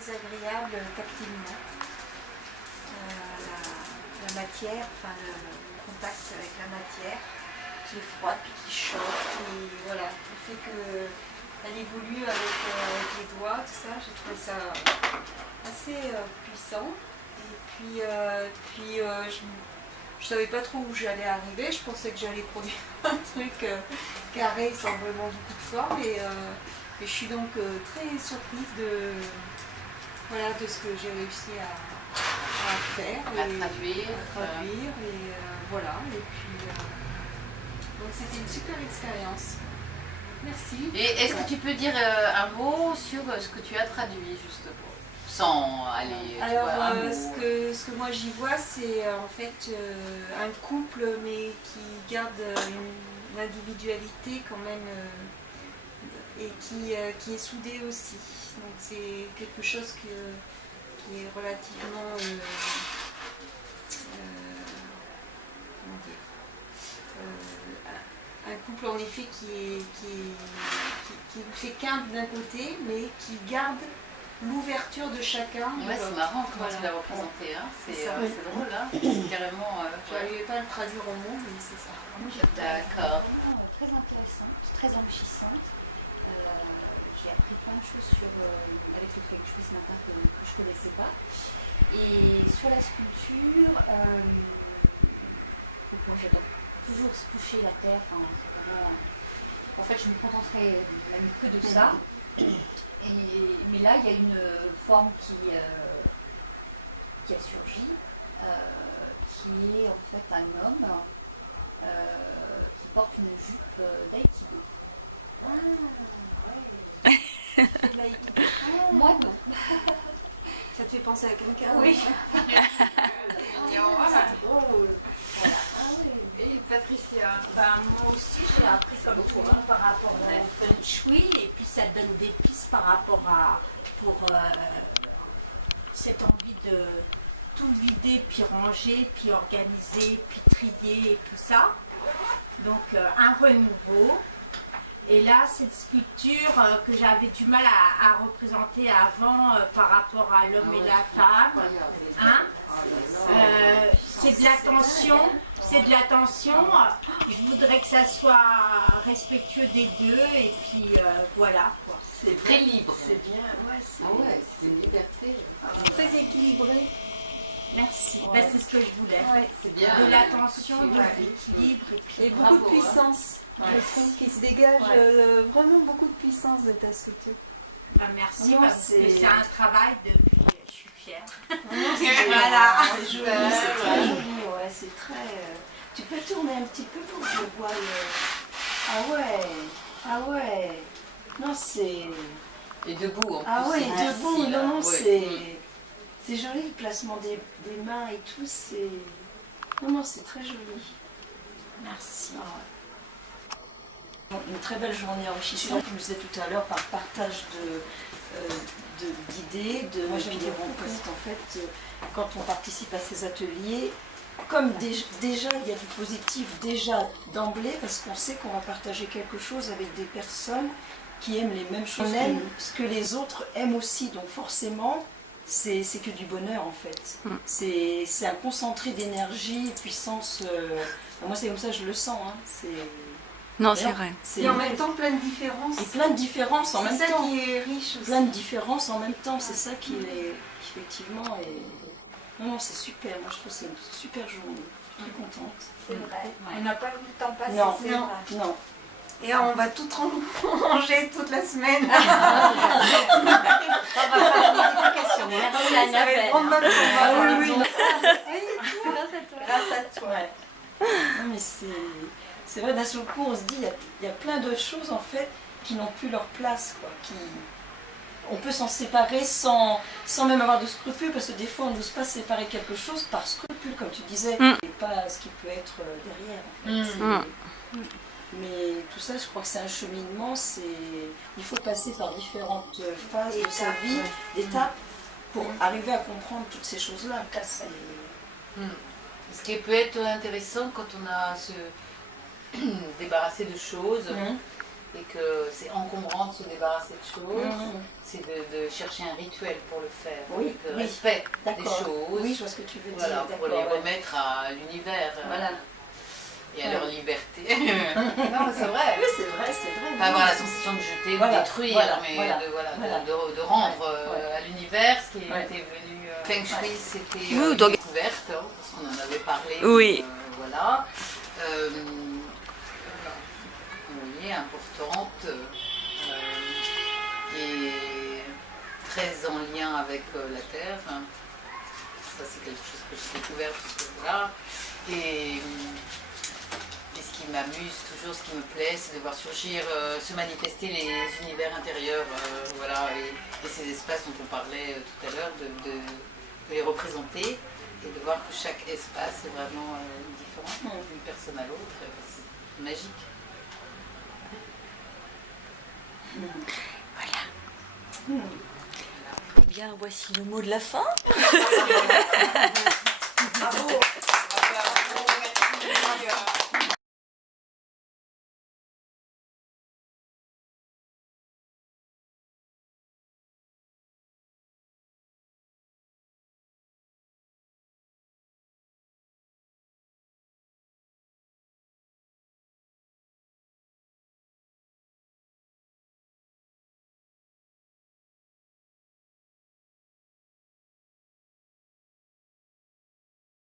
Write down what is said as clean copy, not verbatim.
agréable tactilement. La matière, enfin le contact avec la matière qui est froide puis qui chauffe. Et voilà, le fait qu'elle évolue avec les doigts, tout ça, j'ai trouvé ça assez puissant. Et puis, je savais pas trop où j'allais arriver. Je pensais que j'allais produire un truc carré sans vraiment beaucoup de forme. Et je suis donc très surprise de ce que j'ai réussi à faire. À traduire. Voilà. Et puis, donc c'était une super expérience. Merci. Et est-ce que tu peux dire un mot sur ce que tu as traduit, justement, sans aller... Alors, ce que moi j'y vois, c'est en fait un couple, mais qui garde une individualité quand même, et qui est soudé aussi. Donc c'est quelque chose qui est relativement... comment dire, un couple en effet qui fait qu'un d'un côté, mais qui garde l'ouverture de chacun. Ouais, c'est marrant comment tu l'as représenté, hein. C'est drôle, hein. C'est carrément... Je n'arrivais pas à le traduire au mot, mais c'est ça. D'accord. Très intéressante, très enrichissante. J'ai appris plein de choses avec le feng shui ce matin que je ne connaissais pas. Et sur la sculpture, moi j'adore toujours se toucher la terre. Enfin, vraiment, en fait, je me contenterai même que de ça. Mais là, il y a une forme qui a surgi, qui est en fait un homme qui porte une jupe d'aïkido. Ah, ouais. De l'aïkido. Moi, non. Ça te fait penser à quelqu'un? Oui. C'est drôle. Voilà. Ah oui. Et Patricia, moi aussi j'ai appris comme tout le monde par rapport au feng shui et puis ça donne des pistes par rapport pour cette envie de tout vider, puis ranger, puis organiser, puis trier et tout ça. Donc un renouveau. Et là, cette sculpture que j'avais du mal à représenter avant par rapport à l'homme et la femme, hein, c'est de l'attention, je voudrais que ça soit respectueux des deux et puis voilà quoi. C'est très libre. C'est bien, ouais, c'est c'est une liberté. très équilibré. Merci, Ouais. c'est ce que je voulais. Ouais. C'est bien. De l'attention, de Ouais. l'équilibre. Et puis Et beaucoup Bravo, de puissance. hein. Je trouve qu'il se dégage vraiment beaucoup de puissance de ta sculpture. merci Non, parce que c'est un travail depuis, je suis fière. Voilà. C'est joli, c'est très joli, ouais, c'est très... Tu peux tourner un petit peu pour que je vois le... Ah ouais, non c'est... Et debout, en plus. Ah ouais, c'est debout, difficile, hein. non, Ouais. c'est joli, le placement des mains et tout, c'est... Non, c'est très joli. Merci. Ah ouais. Une très belle journée enrichissante, comme je disais tout à l'heure, par partage d'idées, de puis des rencontres. En fait, quand on participe à ces ateliers, comme déjà il y a du positif déjà d'emblée, parce qu'on sait qu'on va partager quelque chose avec des personnes qui aiment les mêmes choses, on aime ce que les autres aiment aussi, donc forcément c'est que du bonheur en fait. C'est un concentré d'énergie, puissance. Moi c'est comme ça que je le sens. Hein. Non, c'est vrai. Et en même temps, plein de différences. Et plein de différences en même C'est ça temps. qui est riche aussi. Plein de différences en même temps, c'est ça qui est effectivement. Non, c'est super. Moi je trouve que c'est une super journée. Je suis très contente. C'est vrai. On n'a pas vu le temps passer. Non, c'est vrai. non. Et on va tout ranger toute la semaine. Merci Ça va être grande bonne pour moi. Oui. Grâce à toi. Ouais. Non, mais c'est vrai, d'un seul coup, on se dit, il y a plein de choses en fait qui n'ont plus leur place, quoi. On peut s'en séparer sans même avoir de scrupules, parce que des fois, on n'ose pas séparer quelque chose par scrupule, comme tu disais, et pas ce qui peut être derrière. En fait. Mais tout ça, je crois que c'est un cheminement. Il faut passer par différentes phases de sa vie, d'étapes, pour arriver à comprendre toutes ces choses-là. Ce qui peut être intéressant quand on a se débarrassé de choses, et que c'est encombrant de se débarrasser de choses, c'est de chercher un rituel pour le faire, Oui, de oui. respect des D'accord. choses, Oui, je vois ce que tu veux voilà, dire. pour les D'accord, ouais. remettre à l'univers Voilà. et à leur liberté. Non, mais c'est vrai. Oui, c'est vrai, c'est vrai. Pas avoir la sensation de jeter, Voilà, de détruire, voilà, mais voilà, de rendre Ouais. à l'univers ce qui Ouais. était venu. Feng Shui, c'était Oui, une donc- découverte, hein, parce qu'on en avait parlé. Oui. Voilà. Vous voyez, importante et très en lien avec la Terre. Ça, c'est quelque chose que j'ai découvert, parce que voilà. Et ce qui m'amuse toujours, ce qui me plaît, c'est de voir surgir, se manifester les univers intérieurs, voilà, et ces espaces dont on parlait tout à l'heure, de les représenter et de voir que chaque espace est vraiment différent d'une personne à l'autre. C'est magique. Eh bien, voici le mot de la fin.